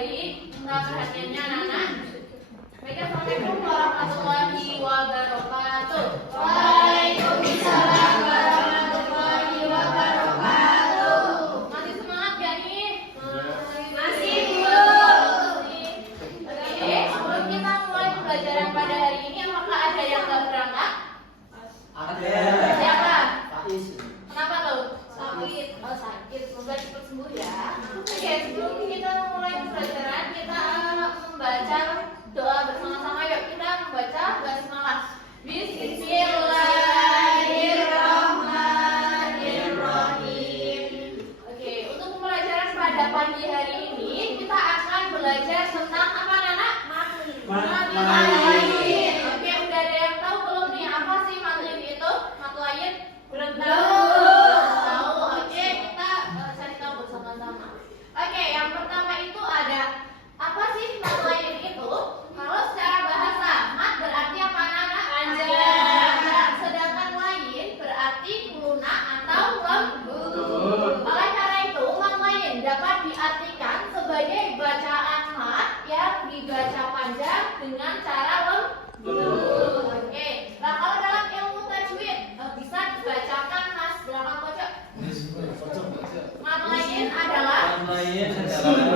baik. Minta perhatiannya anak-anak. Baik, assalamualaikum warahmatullahi wabarakatuh. Waalaikumsalam warahmatullahi wabarakatuh. Masih semangat gak nih? Masih Bu. Oke, sebelum kita mulai pembelajaran pada hari ini, apakah ada yang gak berangkat? Ada. Siapa? Faiz. Kenapa tuh? Sakit. Oh sakit. Semoga cepat sembuh ya. Oke, sebelum kita mulai pembelajaran, kita membaca doa bersama-sama. Yuk kita membaca basmalah. Bismillahirrahmanirrahim. Oke, untuk pembelajaran pada pagi hari ini kita akan belajar tentang apa anak? Matlin. Oke, udah ada yang tahu belum nih apa sih matlin itu? Matlin? Belum tahu. Oke, kita cari tahu bersama-sama. Oke, yang pertama itu ada apa sih matlin itu? Kalau secara bahasa, mat berarti apa anak? Panjang. Sedangkan lain berarti lunak atau lembut. Oleh karena itu, matlin dapat diartikan sebagai bacaan mat yang dibaca panjang dengan cara lembut. Oke. Nah, kalau dalam ilmu tajwid bisa dibacakan Mas belakang pojok. Matlin adalah bacaan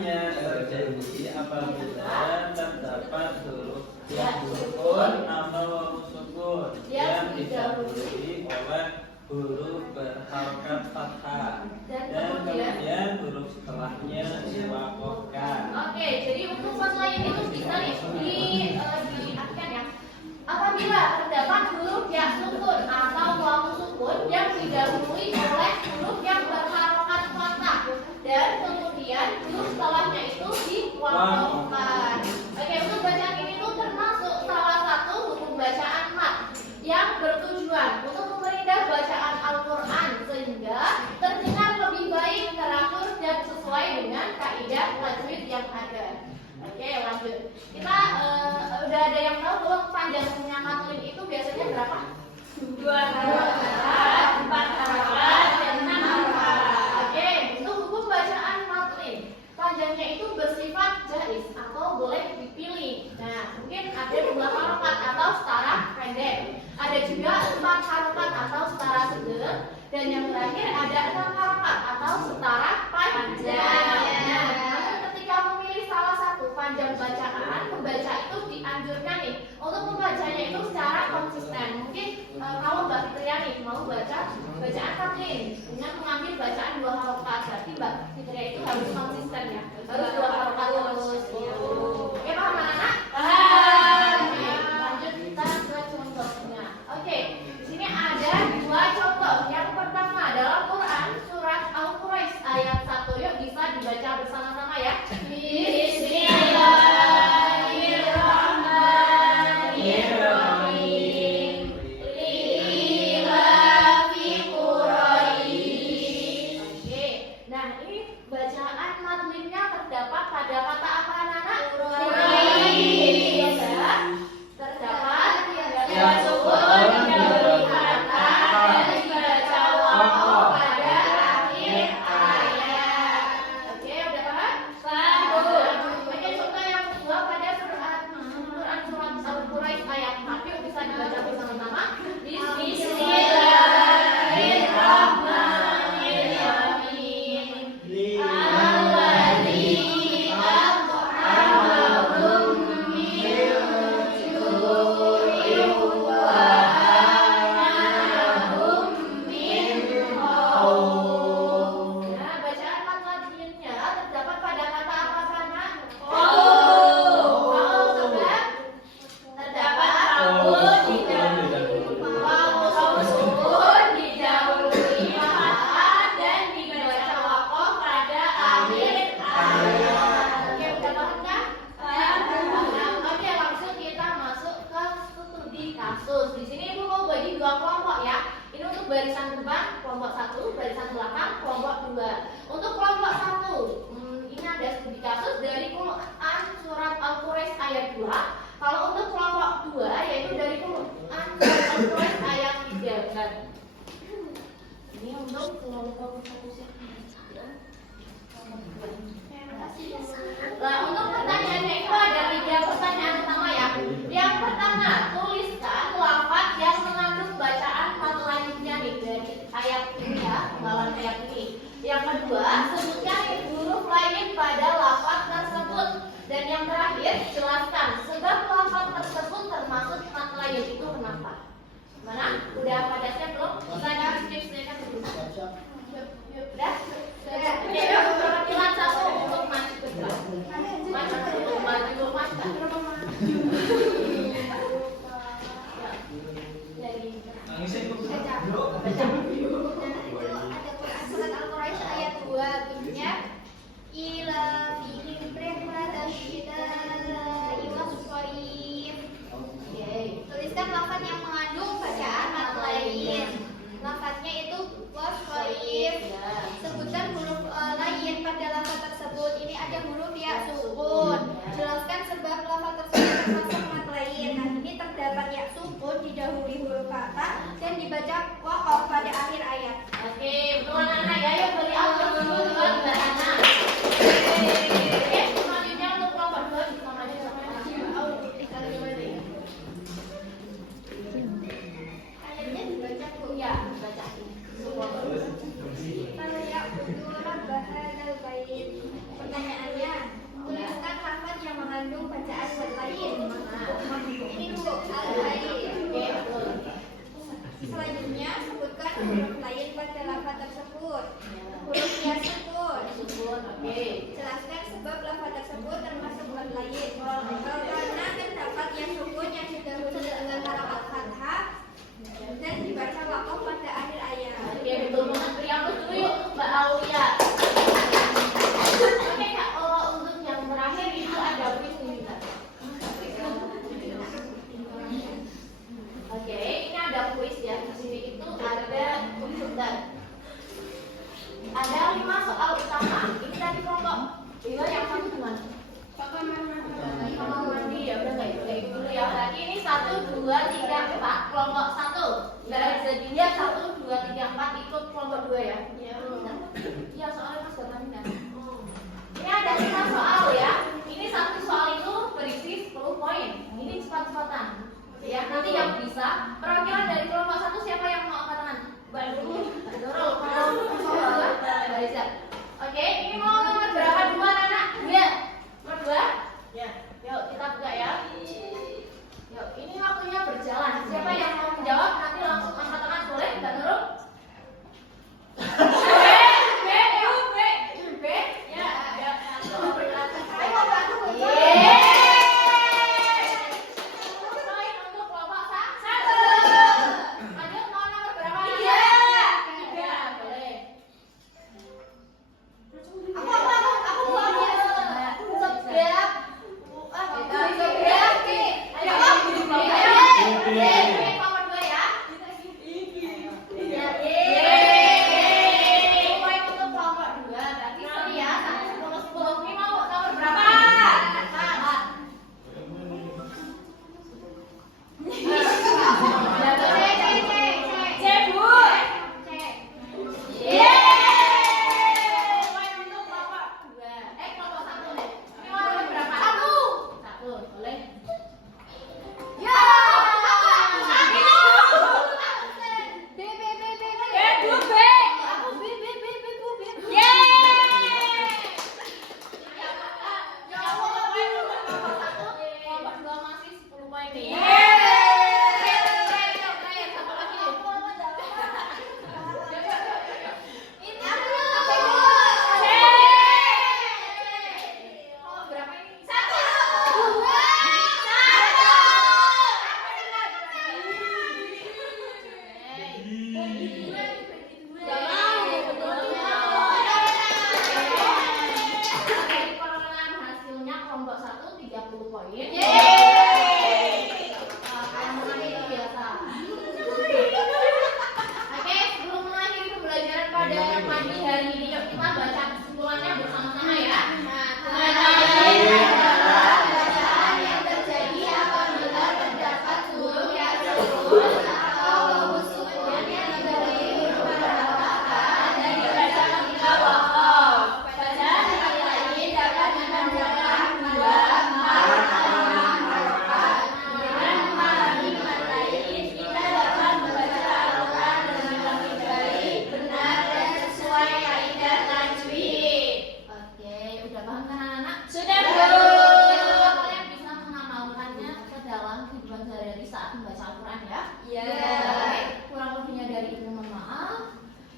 yang terjadi apabila terdapat huruf yang sukun atau wawu sukun yang didahului oleh huruf berharokat fathah dan kemudian huruf setelahnya diwakafkan. Oke, jadi untuk matlin itu bisa diartikan ya. Apabila terdapat huruf yang sukun atau wawu sukun yang didahului oleh huruf yang berharokat fathah dan kemudian huruf setelahnya itu diwakafkan. Oke, untuk bacaan ini tuh termasuk salah satu hukum bacaan mat yang bertujuan untuk memperindah bacaan Al-Quran sehingga terdengar lebih baik, teratur dan sesuai dengan kaidah tajwid yang ada. Oke, lanjut. Kita udah ada yang tahu bahwa panjangnya matlin itu biasanya berapa? 2 harakat, 4 harakat, dan 6 harakat. Oke, untuk hukum bacaan matlin, panjangnya itu bersifat jaiz atau boleh dipilih. Nah, mungkin ada 2 harakat atau setara pendek. Ada juga 4 harakat atau setara sedang, dan yang terakhir ada 6 harakat atau setara panjang. Nah, ketika memilih salah satu panjang bacaan, pembaca itu dianjurkan nih untuk membacanya itu secara konsisten. Mungkin kalau Mbak Fitria nih mau baca bacaan matlin dengan mengambil bacaan 2 harakat, berarti Mbak Fitria itu harus konsisten ya, harus 2 harakat terus. Oke, paham anak? Paham. Lanjut kita ke contohnya. Oke, di sini ada 2 contoh. Yang pertama adalah Quran surat Al-Quraisy ayat 1. Yuk bisa dibaca bersama-sama ya. Bismillahirrahmanirrahim. Lilafi Quraisy. Oke, nah ini bacaan matlinnya terdapat pada kata apa anak-anak? Quraisy. Terdapat yang sukun didahului kata dan dibaca wawu pada akhir ayat. Oke, udah paham? Paham. Oke, contoh yang kedua pada surat Quran surat Al-Quraisy ayat 4. Yuk bisa dibaca bersama-sama. Bismillahirrahmanirrahim. Alladzi at'amahum min ju'in wa amanahum min khauf. Nah, bacaan matlinnya terdapat pada kata apa sana? Khauf. Sebab terdapat wawu didahului fathah dan dibaca wakof pada akhir ayat. Oke, udah paham kan? Oke, langsung kita masuk ke studi kasus. Di sini Ibu mau bagi 2 kelompok ya. Ini untuk barisan depan kelompok 1, barisan belakang kelompok 2. Untuk kelompok 1, ini ada studi kasus dari Quran surat Al-Quraisy ayat 2. Kalau untuk kelompok 2 yaitu dari Quran surat Al-Quraisy ayat 3. Ini untuk kelompok 1 siapa? dibaca waqaf pada akhir ayat. Oke, betul anak-anak ya. Yuk beri aplaus dulu buat Mbak Ana. Oke, selanjutnya untuk kelompok 2 sama aja namanya. Ayatnya dibaca Bu. Ya, baca. Kalau ya bahadal bait. Pertanyaannya, tuliskan lafaz yang mengandung bacaan buat lain. Ini Bu, al-bait. Oke, betul. Selanjutnya, sebutkan huruf lain pada lafaz tersebut. Huruf ya sukun. Sukun, oke. Jelaskan sebab lafaz tersebut termasuk huruf lain. Karena terdapat yang sukun yang didahului dengan harakat fathah dan dibaca waqaf pada akhir ayat. Oke, betul banget. Beri aplaus dulu yuk untuk Mbak Aulia. Oke Kak, untuk yang terakhir itu ada quiz nih Kak. Oke, ini ada quiz ya. Di sini itu ada tuntutan. Ada 5 soal utama. Ini tadi kelompok. Ini yang satu gimana? Kamar mandi ya udah nggak itu dulu ya. Berarti ini 1, 2, 3, 4 kelompok 1. Nggak bisa dilihat 1, 2, 3, 4 ikut kelompok 2 ya. Iya soalnya mas Gatamina. Ini ada 5 soal ya. Ini satu soal itu berisi 10 poin. Ini cepat-cepatan. Ya nanti yang bisa perwakilan dari kelompok 1 siapa yang mau angkat tangan? Mbak dulu. Mbak Doro. Mbak Reza. Oke, ini mau nomor berapa? 2 anak? 2. Nomor 2? Ya. Yuk kita buka ya. Yuk, ini waktunya berjalan. Siapa yang mau menjawab nanti langsung angkat tangan boleh? Mbak Nurul? B. Ya, ada. Poin untuk kelompok 1. Lanjut mau nomor berapa? 3. Boleh.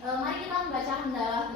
Mari kita membaca hendalah